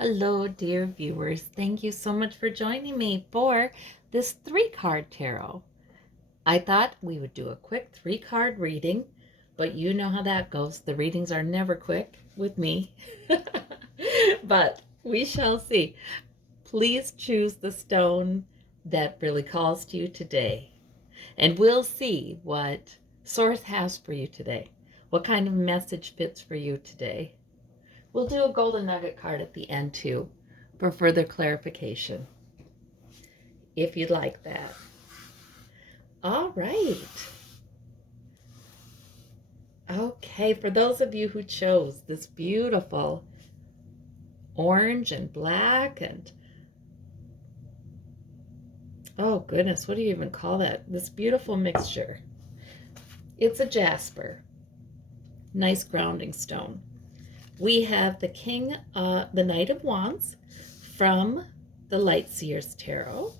Hello, dear viewers. Thank you so much for joining me for this 3-card tarot. I thought we would do a quick 3-card reading, but you know how that goes. The readings are never quick with me, but we shall see. Please choose the stone that really calls to you today, and we'll see what Source has for you today. What kind of message fits for you today? We'll do a golden nugget card at the end too for further clarification, if you'd like that. All right. Okay, for those of you who chose this beautiful orange and black and, oh goodness, what do you even call that? This beautiful mixture. It's a jasper. Nice grounding stone. We have the the Knight of Wands from the Light Seers Tarot.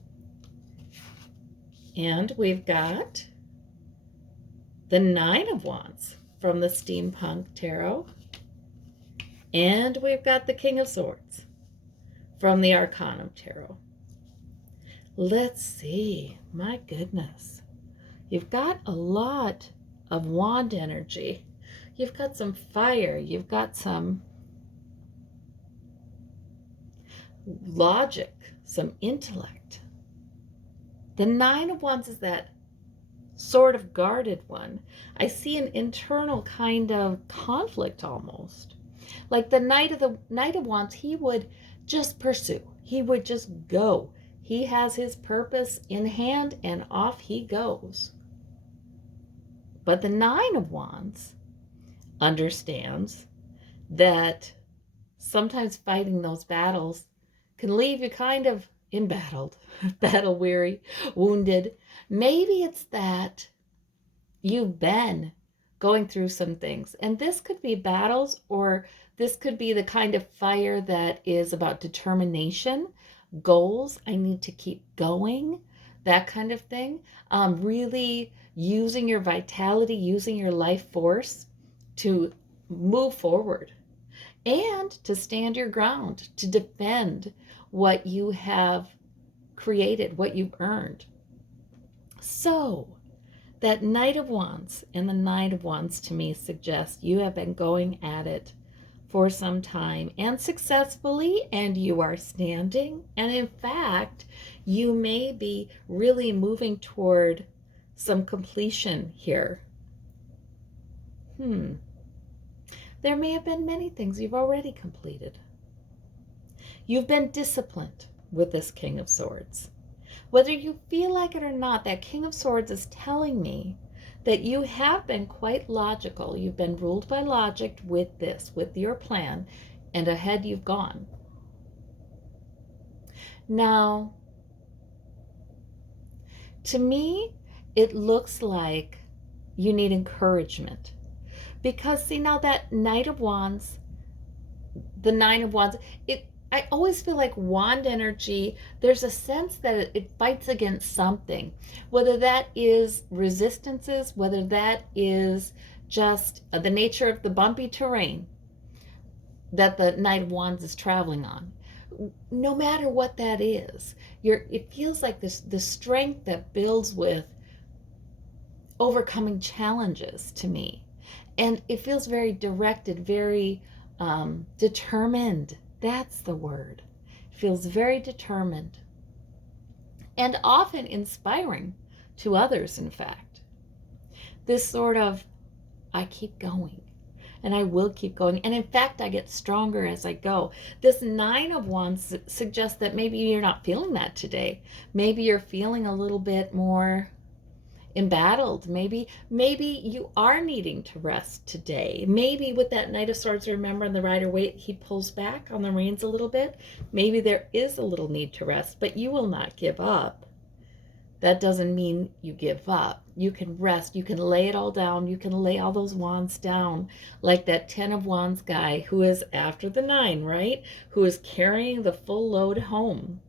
And we've got the Nine of Wands from the Steampunk Tarot. And we've got the King of Swords from the Arcanum Tarot. Let's see. My goodness. You've got a lot of wand energy. You've got some fire. You've got some logic, some intellect. The Nine of Wands is that sort of guarded one. I see an internal kind of conflict almost. Like the Knight of Wands, he would just pursue. He would just go. He has his purpose in hand and off he goes. But the Nine of Wands understands that sometimes fighting those battles can leave you kind of embattled, battle weary, wounded. Maybe it's that you've been going through some things, and this could be battles, or this could be the kind of fire that is about determination, goals. I need to keep going, that kind of thing. Really using your vitality, using your life force to move forward and to stand your ground, to defend what you have created, what you've earned. So that Knight of Wands and the Nine of Wands to me suggest you have been going at it for some time and successfully, and you are standing. And in fact, you may be really moving toward some completion here. There may have been many things you've already completed. You've been disciplined with this King of Swords. Whether you feel like it or not, that King of Swords is telling me that you have been quite logical. You've been ruled by logic with this, with your plan, and ahead you've gone. Now, to me, it looks like you need encouragement. Because see, now that Knight of Wands, the Nine of Wands, I always feel like wand energy, there's a sense that it fights against something. Whether that is resistances, whether that is just the nature of the bumpy terrain that the Knight of Wands is traveling on. No matter what that is, it feels like the strength that builds with overcoming challenges to me. And it feels very directed, very determined. That's the word. It feels very determined. And often inspiring to others, in fact. This sort of, I keep going. And I will keep going. And in fact, I get stronger as I go. This Nine of Wands suggests that maybe you're not feeling that today. Maybe you're feeling a little bit more embattled. Maybe you are needing to rest today. Maybe with that Knight of Swords, remember on the Rider-Waite, he pulls back on the reins a little bit. Maybe there is a little need to rest, but you will not give up. That doesn't mean you give up. You can rest. You can lay it all down. You can lay all those wands down like that 10 of Wands guy who is after the 9, right? Who is carrying the full load home.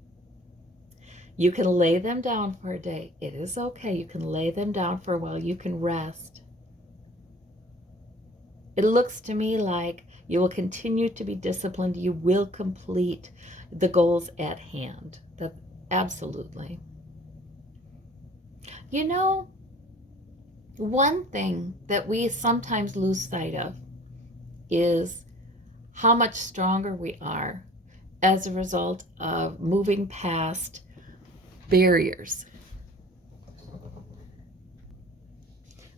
You can lay them down for a day. It is okay. You can lay them down for a while. You can rest. It looks to me like You will continue to be disciplined. You will complete the goals at hand. That absolutely. You know, one thing that we sometimes lose sight of is how much stronger we are as a result of moving past barriers.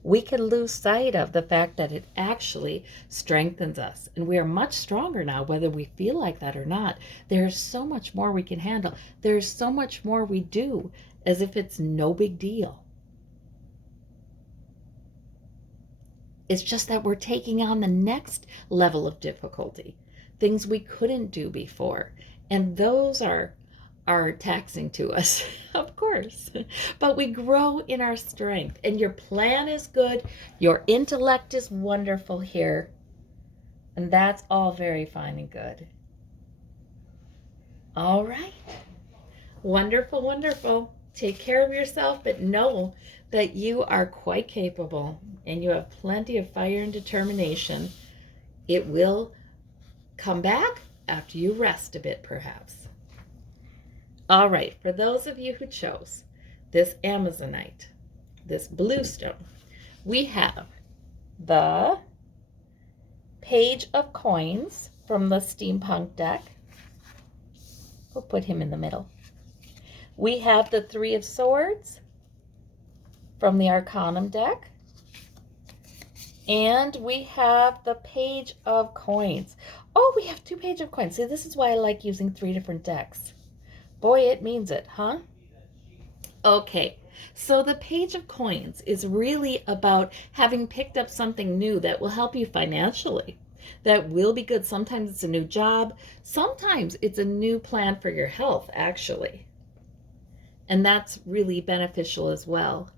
We can lose sight of the fact that it actually strengthens us. And we are much stronger now, whether we feel like that or not. There's so much more we can handle. There's so much more we do as if it's no big deal. It's just that we're taking on the next level of difficulty, things we couldn't do before. And those are taxing to us, of course. But we grow in our strength, and your plan is good. Your intellect is wonderful here. And that's all very fine and good. All right. Wonderful, wonderful. Take care of yourself, but know that you are quite capable and you have plenty of fire and determination. It will come back after you rest a bit, perhaps. All right, for those of you who chose this amazonite, this bluestone, we have the Page of Coins from the Steampunk deck. We'll put him in the middle. We have the Three of Swords from the Arcanum deck. And we have the Page of Coins. Oh, we have 2 Page of Coins. See, this is why I like using 3 different decks. Boy, it means it, huh? Okay, so the Page of Coins is really about having picked up something new that will help you financially. That will be good. Sometimes it's a new job. Sometimes it's a new plan for your health, actually. And that's really beneficial as well.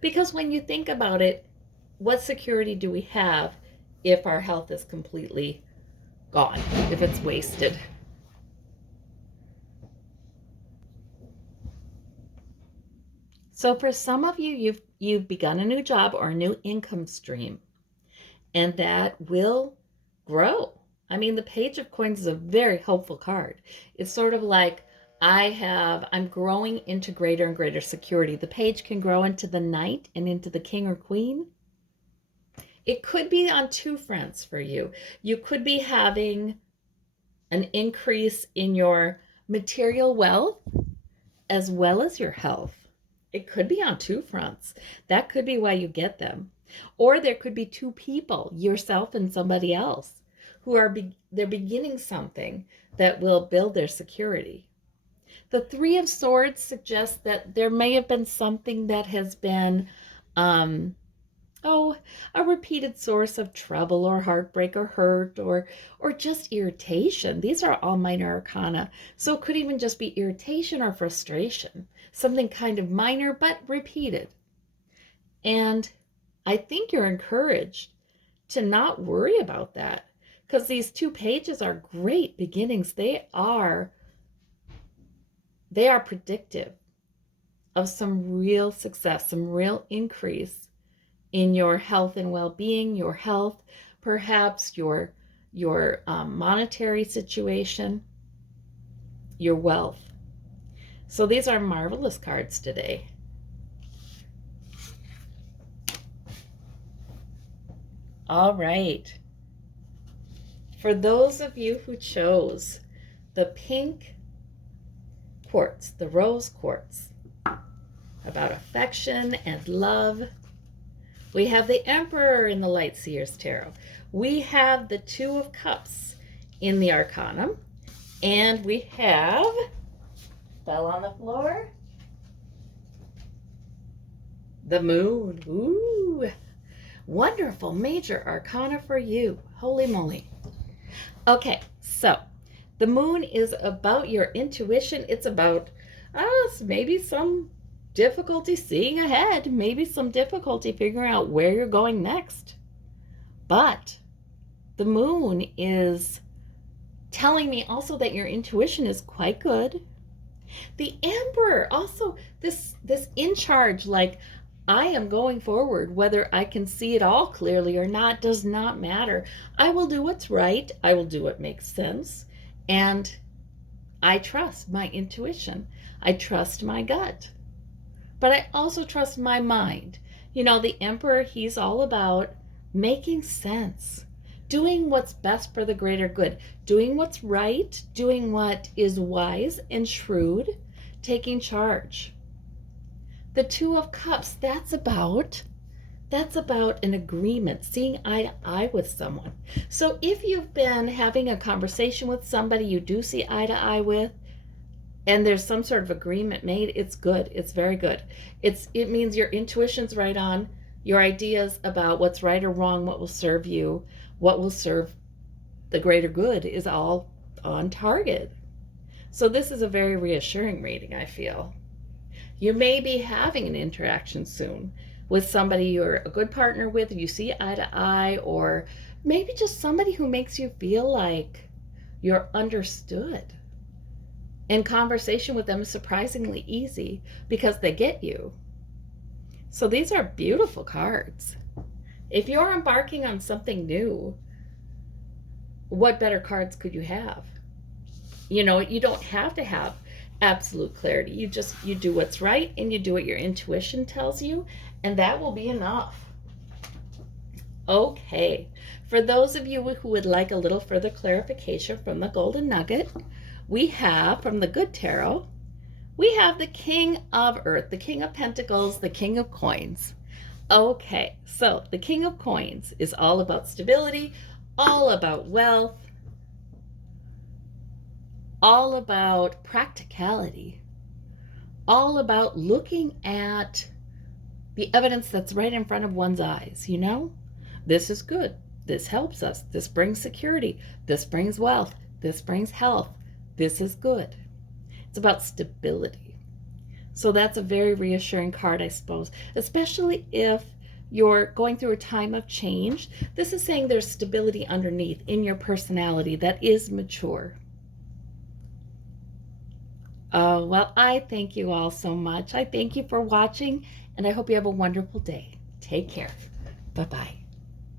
Because when you think about it, what security do we have if our health is completely gone, if it's wasted? So for some of you, you've begun a new job or a new income stream, and that will grow. I mean, the Page of Coins is a very hopeful card. It's sort of like I'm growing into greater and greater security. The page can grow into the knight and into the king or queen. It could be on 2 fronts for you. You could be having an increase in your material wealth as well as your health. It could be on 2 fronts. That could be why you get them. Or there could be 2 people, yourself and somebody else, who are they're beginning something that will build their security. The Three of Swords suggests that there may have been something that has been a repeated source of trouble or heartbreak or hurt or just irritation. These are all minor arcana. So it could even just be irritation or frustration. Something kind of minor but repeated. And I think you're encouraged to not worry about that, because these 2 pages are great beginnings. They are predictive of some real success, some real increase in your health and well-being, your health, perhaps your monetary situation, your wealth. So these are marvelous cards today. All right. For those of you who chose the pink quartz, the rose quartz, about affection and love, we have the Emperor in the Light Seers Tarot. We have the Two of Cups in the Arcanum. And we have, fell on the floor, the Moon. Ooh, wonderful major arcana for you. Holy moly. Okay, so the Moon is about your intuition. It's about maybe some difficulty seeing ahead, maybe some difficulty figuring out where you're going next. But the Moon is telling me also that your intuition is quite good. The Emperor, also this in charge, like I am going forward. Whether I can see it all clearly or not does not matter. I will do what's right. I will do what makes sense. And I trust my intuition. I trust my gut. But I also trust my mind. You know, the Emperor, he's all about making sense, doing what's best for the greater good, doing what's right, doing what is wise and shrewd, taking charge. The Two of Cups, that's about an agreement, seeing eye to eye with someone. So if you've been having a conversation with somebody you do see eye to eye with, and there's some sort of agreement made, it's good. It's very good. It means your intuition's right on. Your ideas about what's right or wrong, what will serve you, what will serve the greater good is all on target. So this is a very reassuring reading, I feel. You may be having an interaction soon with somebody you're a good partner with, you see eye to eye, or maybe just somebody who makes you feel like you're understood. And conversation with them is surprisingly easy because they get you. So these are beautiful cards. If you're embarking on something new, what better cards could you have? You know, you don't have to have absolute clarity. You do what's right and you do what your intuition tells you, and that will be enough. Okay. For those of you who would like a little further clarification from the Golden Nugget, we have from the Good Tarot, we have the King of Earth, the King of Pentacles, the King of Coins. Okay, so the King of Coins is all about stability, all about wealth, all about practicality, all about looking at the evidence that's right in front of one's eyes, you know? This is good. This helps us. This brings security. This brings wealth. This brings health. This is good. It's about stability. So that's a very reassuring card, I suppose, especially if you're going through a time of change. This is saying there's stability underneath in your personality that is mature. Oh, well, I thank you all so much. I thank you for watching, and I hope you have a wonderful day. Take care. Bye-bye.